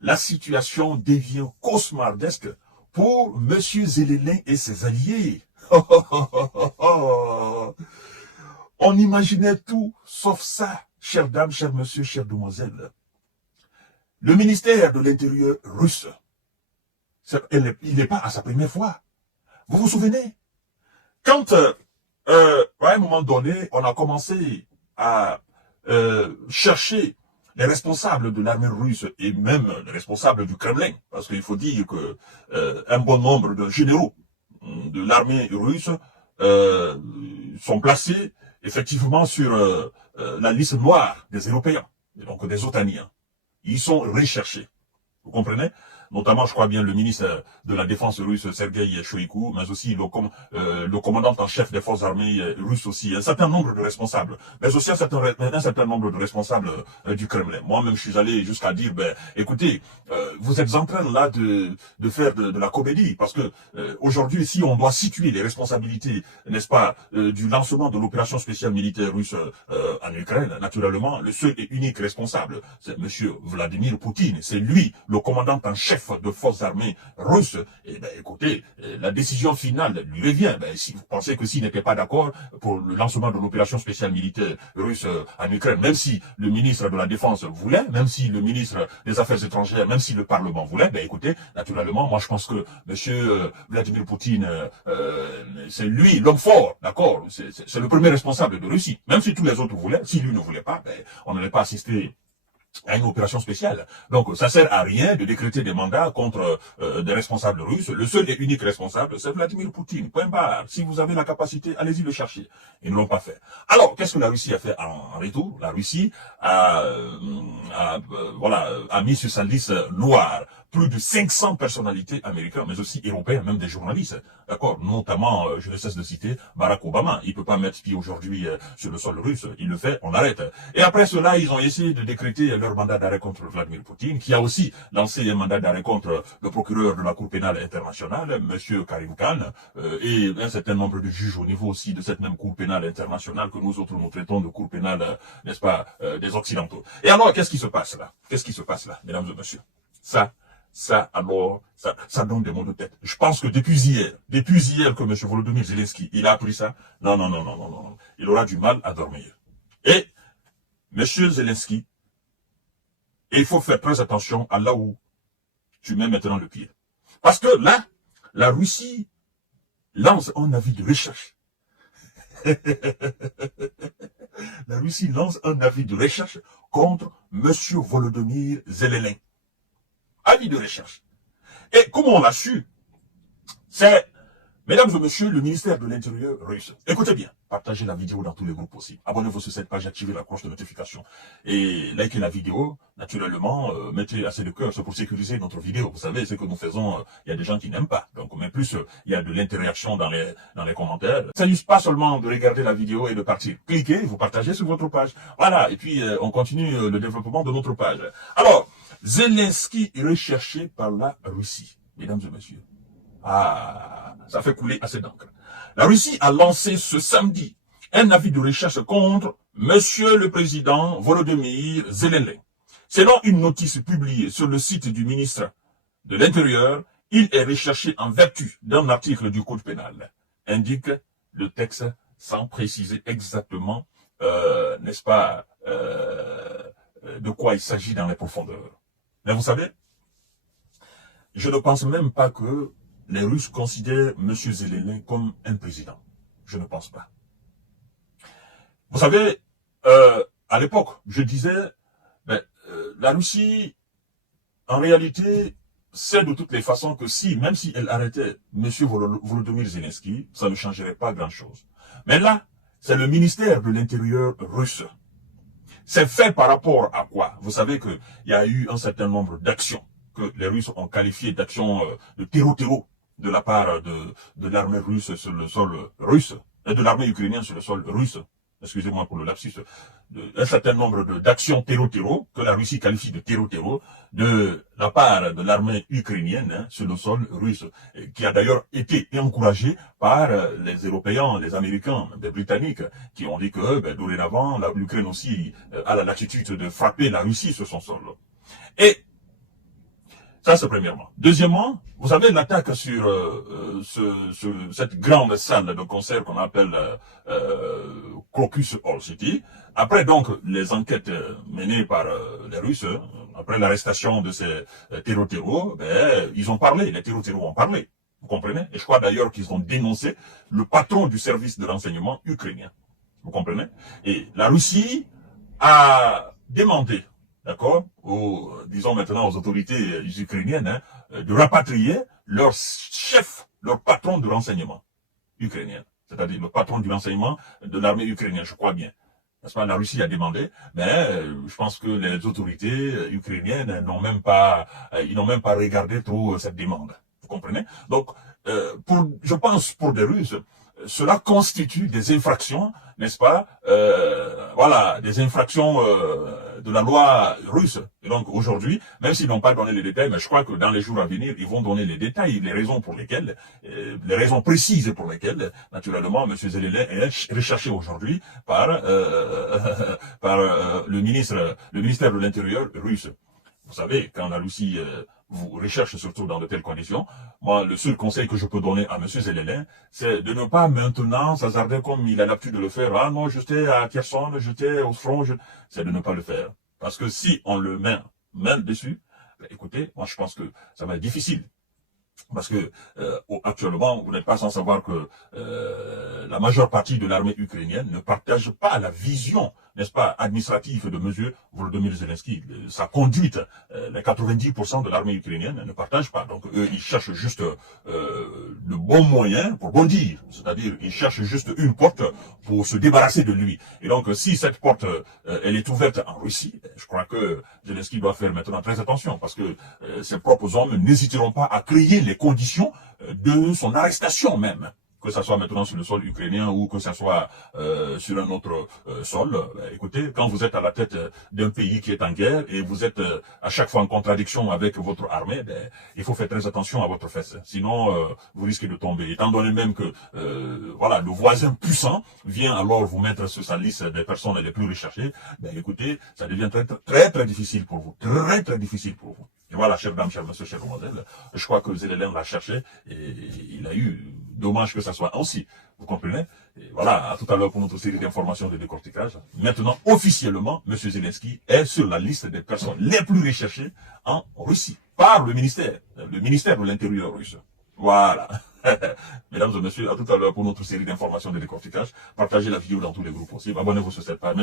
la situation devient cauchemardesque pour M. Zelensky et ses alliés. On imaginait tout sauf ça, chères dames, chers messieurs, chères demoiselles. Le ministère de l'Intérieur russe, il n'est pas à sa première fois. Vous vous souvenez? Quand, à un moment donné, on a commencé à chercher les responsables de l'armée russe et même les responsables du Kremlin, parce qu'il faut dire que un bon nombre de généraux de l'armée russe sont placés effectivement sur la liste noire des Européens, et donc des Otaniens. Ils sont recherchés. Vous comprenez? Notamment, je crois bien, le ministre de la Défense russe, Sergei Shoigu, mais aussi le commandant en chef des forces armées russes aussi, un certain nombre de responsables, mais aussi un certain nombre de responsables du Kremlin. Moi-même, je suis allé jusqu'à dire, écoutez, vous êtes en train là de faire de la comédie, parce que aujourd'hui, si on doit situer les responsabilités, n'est-ce pas, du lancement de l'opération spéciale militaire russe en Ukraine, naturellement, le seul et unique responsable, c'est monsieur Vladimir Poutine. C'est lui, le commandant en chef de forces armées russes. Et écoutez, la décision finale lui revient. Si vous pensez que s'il n'était pas d'accord pour le lancement de l'opération spéciale militaire russe en Ukraine, même si le ministre de la Défense voulait, même si le ministre des Affaires étrangères, même si le Parlement voulait, écoutez, naturellement, moi je pense que monsieur Vladimir Poutine, c'est lui, l'homme fort, d'accord, c'est le premier responsable de Russie. Même si tous les autres voulaient, si lui ne voulait pas, on n'allait pas assister à une opération spéciale. Donc, ça sert à rien de décréter des mandats contre des responsables russes. Le seul et unique responsable, c'est Vladimir Poutine. Point barre. Si vous avez la capacité, allez-y le chercher. Ils ne l'ont pas fait. Alors, qu'est-ce que la Russie a fait en retour? La Russie a mis sur sa liste noire plus de 500 personnalités américaines, mais aussi européennes, même des journalistes. D'accord? Notamment, je ne cesse de citer Barack Obama. Il peut pas mettre pied aujourd'hui sur le sol russe. Il le fait, on arrête. Et après cela, ils ont essayé de décréter leur mandat d'arrêt contre Vladimir Poutine, qui a aussi lancé un mandat d'arrêt contre le procureur de la Cour pénale internationale, monsieur Karim Khan, et un certain nombre de juges au niveau aussi de cette même Cour pénale internationale que nous autres nous traitons de Cour pénale, n'est-ce pas, des Occidentaux. Et alors, qu'est-ce qui se passe là? Qu'est-ce qui se passe là, mesdames et messieurs? Ça donne des maux de tête. Je pense que depuis hier que M. Volodymyr Zelensky, il a appris ça, non, il aura du mal à dormir. Et M. Zelensky, il faut faire très attention à là où tu mets maintenant le pied. Parce que là, la Russie lance un avis de recherche. La Russie lance un avis de recherche contre M. Volodymyr Zelensky. Avis de recherche. Et comment on l'a su? C'est, mesdames et messieurs, le ministère de l'Intérieur russe. Écoutez bien, partagez la vidéo dans tous les groupes possibles. Abonnez-vous sur cette page, activez la cloche de notification. Et likez la vidéo, naturellement, mettez assez de cœur, c'est pour sécuriser notre vidéo. Vous savez, ce que nous faisons, il y a des gens qui n'aiment pas. Donc, mais plus, il y a de l'interaction dans les commentaires. Il ne s'agit pas seulement de regarder la vidéo et de partir. Cliquez, vous partagez sur votre page. Voilà, et puis on continue le développement de notre page. Alors, Zelensky est recherché par la Russie, mesdames et messieurs. Ah, ça fait couler assez d'encre. La Russie a lancé ce samedi un avis de recherche contre Monsieur le Président Volodymyr Zelensky. Selon une notice publiée sur le site du ministre de l'Intérieur, il est recherché en vertu d'un article du Code pénal, indique le texte sans préciser exactement, n'est-ce pas, de quoi il s'agit dans les profondeurs. Mais vous savez, je ne pense même pas que les Russes considèrent M. Zelensky comme un président. Je ne pense pas. Vous savez, à l'époque, je disais, la Russie, en réalité, sait de toutes les façons que même si elle arrêtait M. Volodymyr Zelensky, ça ne changerait pas grand-chose. Mais là, c'est le ministère de l'Intérieur russe. C'est fait par rapport à quoi? Vous savez qu'il y a eu un certain nombre d'actions que les Russes ont qualifiées d'actions de terreau de la part de l'armée russe sur le sol russe, et de l'armée ukrainienne sur le sol russe. Excusez-moi pour le lapsus, un certain nombre d'actions terreau que la Russie qualifie de terreau de la part de l'armée ukrainienne sur le sol russe, qui a d'ailleurs été encouragée par les Européens, les Américains, les Britanniques, qui ont dit que dorénavant, l'Ukraine aussi a la latitude de frapper la Russie sur son sol. Et Ça, c'est premièrement. Deuxièmement, vous avez l'attaque sur cette grande salle de concert qu'on appelle Crocus Hall City. Après, donc, les enquêtes menées par les Russes, après l'arrestation de ces terreaux, ben, ils ont parlé, les terreaux ont parlé. Vous comprenez? Et je crois d'ailleurs qu'ils ont dénoncé le patron du service de renseignement ukrainien. Vous comprenez? Et la Russie a demandé, d'accord, disons maintenant aux autorités ukrainiennes, hein, de rapatrier leur chef, leur patron de renseignement ukrainien, c'est-à-dire le patron du renseignement de l'armée ukrainienne, je crois bien. N'est-ce pas? La Russie a demandé, mais je pense que les autorités ukrainiennes n'ont même pas, ils n'ont même pas regardé trop cette demande. Vous comprenez? Donc, je pense pour des Russes, cela constitue des infractions, n'est-ce pas? Voilà, des infractions de la loi russe. Et donc aujourd'hui, même s'ils n'ont pas donné les détails, mais je crois que dans les jours à venir, ils vont donner les détails, les raisons pour lesquelles, les raisons précises pour lesquelles, naturellement, M. Zelensky est recherché aujourd'hui par le ministère de l'Intérieur russe. Vous savez, quand la Russie vous recherche surtout dans de telles conditions, moi, le seul conseil que je peux donner à M. Zelensky, c'est de ne pas maintenant s'hasarder comme il a l'habitude de le faire. Ah non, j'étais à Kherson, j'étais au front, c'est de ne pas le faire. Parce que si on le met dessus, ben, écoutez, moi je pense que ça va être difficile. Parce que actuellement, vous n'êtes pas sans savoir que la majeure partie de l'armée ukrainienne ne partage pas la vision, n'est-ce pas, administrative de M. Volodymyr Zelensky. Sa conduite, les 90% de l'armée ukrainienne ne partagent pas. Donc eux, ils cherchent juste le bon moyen pour bondir. C'est-à-dire, ils cherchent juste une porte pour se débarrasser de lui. Et donc, si cette porte, elle est ouverte en Russie, je crois que Zelensky doit faire maintenant très attention. Parce que ses propres hommes n'hésiteront pas à créer les conditions de son arrestation même, que ça soit maintenant sur le sol ukrainien ou que ça soit sur un autre sol. Écoutez, quand vous êtes à la tête d'un pays qui est en guerre et vous êtes à chaque fois en contradiction avec votre armée, ben, il faut faire très attention à votre fesse. Sinon, vous risquez de tomber. Étant donné même que voilà, le voisin puissant vient alors vous mettre sur sa liste des personnes les plus recherchées, ben, écoutez, ça devient très difficile pour vous. Très difficile pour vous. Et voilà, chers dames, chers messieurs, chers modèles, je crois que Zelensky l'a cherché et il a eu, dommage que ça soit ainsi. Vous comprenez? Et voilà, à tout à l'heure pour notre série d'informations de décortiquage. Maintenant, officiellement, M. Zelensky est sur la liste des personnes les plus recherchées en Russie, par le ministère de l'Intérieur russe. Voilà. Mesdames et messieurs, à tout à l'heure pour notre série d'informations de décortiquage. Partagez la vidéo dans tous les groupes possibles. Abonnez-vous sur cette page.